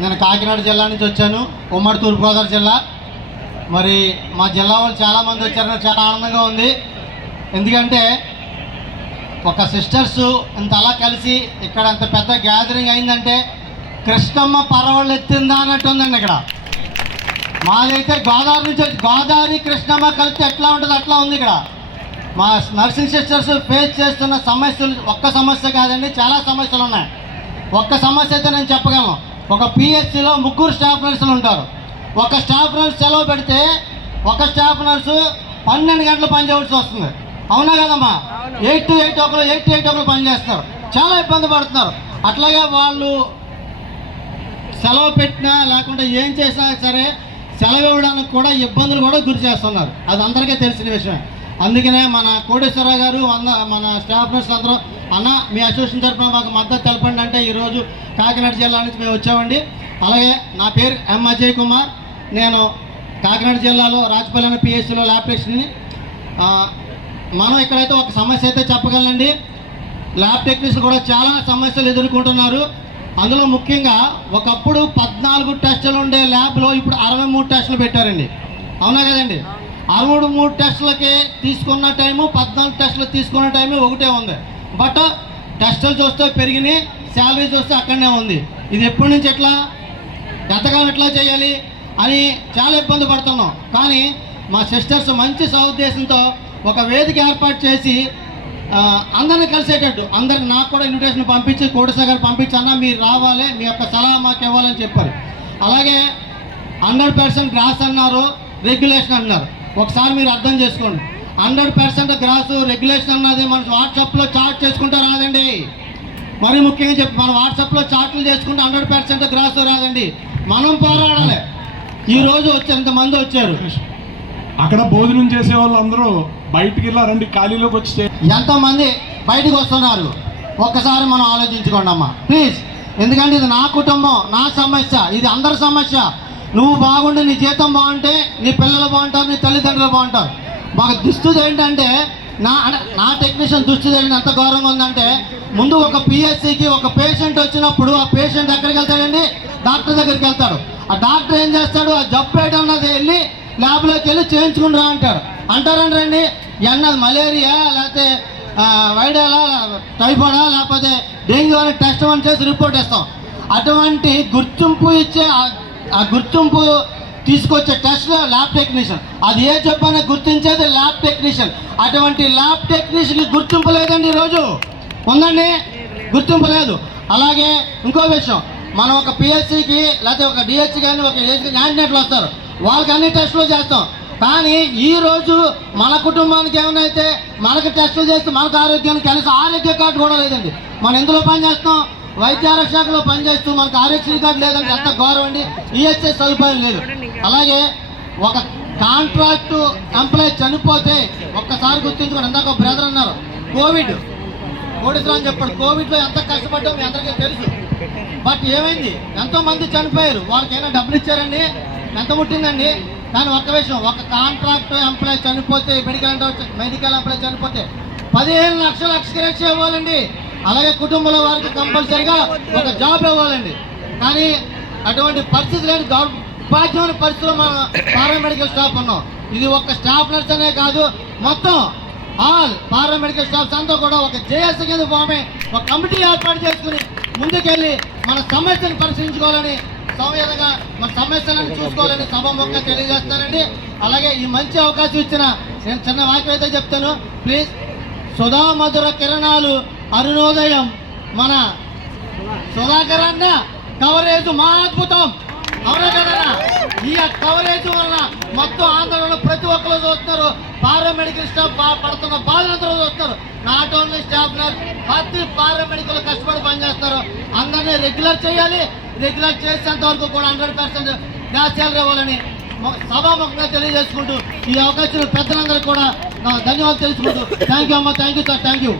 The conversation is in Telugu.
నేను కాకినాడ జిల్లా నుంచి వచ్చాను, ఉమ్మడి తూర్పుగోదావరి జిల్లా. మరి మా జిల్లా వాళ్ళు చాలామంది వచ్చారు, నాకు చాలా ఆనందంగా ఉంది. ఎందుకంటే ఒక సిస్టర్స్ ఇంత అలా కలిసి ఇక్కడ అంత పెద్ద గ్యాదరింగ్ అయిందంటే కృష్ణమ్మ పరవళ్ళు ఎత్తిందా అన్నట్టు ఉందండి. ఇక్కడ మాదైతే గోదావరి నుంచి గోదావరి కృష్ణమ్మ కలిసి ఎట్లా ఉంటుందో అట్లా ఉంది. ఇక్కడ మా నర్సింగ్ సిస్టర్స్ ఫేస్ చేస్తున్న సమస్యలు ఒక్క సమస్య కాదండి, చాలా సమస్యలు ఉన్నాయి. ఒక్క సమస్య అయితే నేను చెప్పగలను. ఒక పిహెచ్సిలో 3 స్టాఫ్ నర్సులు ఉంటారు. ఒక స్టాఫ్ నర్సు సెలవు పెడితే ఒక స్టాఫ్ నర్సు 12 గంటలు పనిచేయాల్సి వస్తుంది. అవునా కదమ్మా? 8 to 8 ఒకరు పనిచేస్తారు, చాలా ఇబ్బంది పడుతున్నారు. అట్లాగే వాళ్ళు సెలవు పెట్టినా లేకుంటే ఏం చేసినా సరే సెలవు ఇవ్వడానికి కూడా ఇబ్బందులు కూడా గురి చేస్తున్నారు. అది అందరికీ తెలిసిన విషయం. అందుకనే మన కోటేశ్వరరావు గారు మన స్టాఫ్ నర్స్ అందరూ అన్న మీ అసోసియేషన్ తరఫున మాకు మద్దతు తెలపండి అంటే ఈరోజు కాకినాడ జిల్లా నుంచి మేము వచ్చామండి. అలాగే నా పేరు ఎం అజయ్ కుమార్, నేను కాకినాడ జిల్లాలో రాజపల్లి పిహెచ్సిలో ల్యాబ్ టెక్నీషియన్ని. మనం ఇక్కడైతే ఒక సమస్య అయితే చెప్పగలండి. ల్యాబ్ టెక్నీషియన్ కూడా చాలా సమస్యలు ఎదుర్కొంటున్నారు. అందులో ముఖ్యంగా ఒకప్పుడు 14 టెస్టులు ఉండే ల్యాబ్లో ఇప్పుడు 63 టెస్టులు పెట్టారండి. అవునా కదండి? 63 టెస్టులకి తీసుకున్న టైము 14 టెస్టులు తీసుకున్న టైము ఒకటే ఉంది. బట్ టెస్టులు చూస్తే పెరిగినాయి, శాలరీ చూస్తే అక్కడనే ఉంది. ఇది ఎప్పటి నుంచి ఎట్లా ఎంతకాలం ఎట్లా చేయాలి అని చాలా ఇబ్బంది పడుతున్నాం. కానీ మా సిస్టర్స్ మంచి సదుద్దేశంతో ఒక వేదిక ఏర్పాటు చేసి అందరిని కలిసేటట్టు అందరికి నాకు కూడా ఇన్విటేషన్ పంపించి కోటేశ్వర గారు పంపించన్నా మీరు రావాలి, మీ యొక్క సలహా మాకు ఇవ్వాలని చెప్పారు. అలాగే 100% గ్రాస్ అన్నారు, రెగ్యులేషన్ అన్నారు. ఒకసారి మీరు అర్థం చేసుకోండి. 100% గ్రాస్ రెగ్యులేషన్ అన్నది మనం వాట్సాప్లో చాట్ చేసుకుంటే రాదండి. మరీ ముఖ్యంగా చెప్పి మనం వాట్సాప్లో చాట్లు చేసుకుంటే 100% గ్రాస్ రాదండి. మనం పోరాడాలి. ఈరోజు వచ్చి ఎంతమంది వచ్చారు, అక్కడ భోజనం చేసే వాళ్ళు అందరూ బయటికి వెళ్ళారండి, ఖాళీలోకి వచ్చి ఎంతమంది బయటకు వస్తున్నారు ఒక్కసారి మనం ఆలోచించుకోండి అమ్మా ప్లీజ్. ఎందుకంటే ఇది నా కుటుంబం, నా సమస్య, ఇది అందరి సమస్య. నువ్వు బాగుండి నీ జీతం బాగుంటే నీ పిల్లలు బాగుంటారు, నీ తల్లిదండ్రులు బాగుంటారు. మాకు దుస్థితి ఏంటంటే నా టెక్నీషియన్ దుస్థితి ఏంటి ఎంత గౌరవంగా ఉందంటే, ముందు ఒక పిహెచ్సికి ఒక పేషెంట్ వచ్చినప్పుడు ఆ పేషెంట్ ఎక్కడికి వెళ్తాడండి? డాక్టర్ దగ్గరికి వెళ్తాడు. ఆ డాక్టర్ ఏం చేస్తాడు? ఆ జబ్బు ఏంటన్నది వెళ్ళి ల్యాబ్లోకి వెళ్ళి చేయించుకుని రా అంటారు. అంటారండి ఎన్నది మలేరియా లేకపోతే వైడలా టైఫాయిడా లేకపోతే డెంగ్యూ అని టెస్ట్ అని చేసి రిపోర్ట్ ఇస్తాం. అటువంటి గుర్తింపు ఇచ్చే ఆ గుర్తింపు తీసుకొచ్చే టెస్ట్ ల్యాబ్ టెక్నీషియన్. అది ఏ చెప్పని గుర్తించేది ల్యాబ్ టెక్నీషియన్. అటువంటి ల్యాబ్ టెక్నీషియన్కి గుర్తింపు లేదండి. ఈరోజు ఉందండి, గుర్తింపు లేదు. అలాగే ఇంకో విషయం, మనం ఒక పిహెచ్సికి లేకపోతే ఒక డిహెచ్ కానీ ఒక క్యాండిడేట్లు వస్తారు, వాళ్ళకి అన్ని టెస్టులు చేస్తాం. కానీ ఈరోజు మన కుటుంబానికి ఏమైనా అయితే మనకు టెస్టులు చేస్తే మనకు ఆరోగ్యానికి కనీసం ఆరోగ్య కార్డు కూడా లేదండి. మనం ఎందులో పనిచేస్తాం? వైద్య ఆరోగ్య శాఖలో పనిచేస్తూ మనకు ఆరోగ్య కార్డు లేదంటే ఎంత గౌరవం అండి. ఈహెచ్ఎస్ సదుపాయం లేదు. అలాగే ఒక కాంట్రాక్టు ఎంప్లాయీ చనిపోతే ఒక్కసారి గుర్తించుకోండి. ఇందాక బ్రదర్ అన్నారు కోవిడ్ అని చెప్పాడు. కోవిడ్లో ఎంత కష్టపడ్డాం మీ అందరికీ తెలుసు. బట్ ఏమైంది? ఎంతోమంది చనిపోయారు. వాళ్ళకైనా డబ్బులు ఇచ్చారండి? ఎంత ముట్టిందండి? కానీ ఒక్క విషయం, ఒక కాంట్రాక్ట్ ఎంప్లాయీ చనిపోతే మెడికల్ ఎంప్లాయీ చనిపోతే 15 లక్షలు ఎక్స్గ్రేష్ ఇవ్వాలండి. అలాగే కుటుంబంలో వారికి కంపల్సరీగా ఒక జాబ్ ఇవ్వాలండి. కానీ అటువంటి పరిస్థితి లేని దౌర్భాగ్యమైన పరిస్థితిలో మన పారామెడికల్ స్టాఫ్ ఉన్నాం. ఇది ఒక స్టాఫ్ నర్స్ అనే కాదు, మొత్తం ఆల్ పారామెడికల్ స్టాఫ్స్ అంతా కూడా ఒక జేఎస్ కింద ఫామే ఒక కమిటీ ఏర్పాటు చేసుకుని ముందుకెళ్ళి మన సమస్యను పరిశీలించుకోవాలని, సంవేదంగా మన సమస్యలను చూసుకోవాలని సభాముఖంగా తెలియజేస్తానండి. అలాగే ఈ మంచి అవకాశం ఇచ్చిన నేను చిన్న వాక్యం అయితే చెప్తాను ప్లీజ్. సుధా మధుర కిరణాలు అరుణోదయం మన సుధాకర్ అన్న కవరేజ్ మా అద్భుతం. అవునా కదా? ఈ కవరేజ్ వలన మొత్తం ఆంధ్రలో ప్రతి ఒక్కరు చూస్తున్నారు. పారామెడికల్ స్టాఫ్ పడుతున్న బాధలందరూ చూస్తున్నారు. నాట్ ఓన్లీ స్టాఫ్ నర్స్, ప్రతి పారామెడికల్ కష్టపడి పనిచేస్తారు. అందరినీ రెగ్యులర్ చేయాలి. రెగ్యులర్ చేసేంత వరకు కూడా 100% గ్యాస్ శాలరీ ఇవ్వాలని సభాముఖంగా తెలియజేసుకుంటూ ఈ అవకాశం పెద్దలందరికీ కూడా ధన్యవాదాలు తెలుసుకుంటూ థ్యాంక్ యూ అమ్మ, thank you sir, thank you.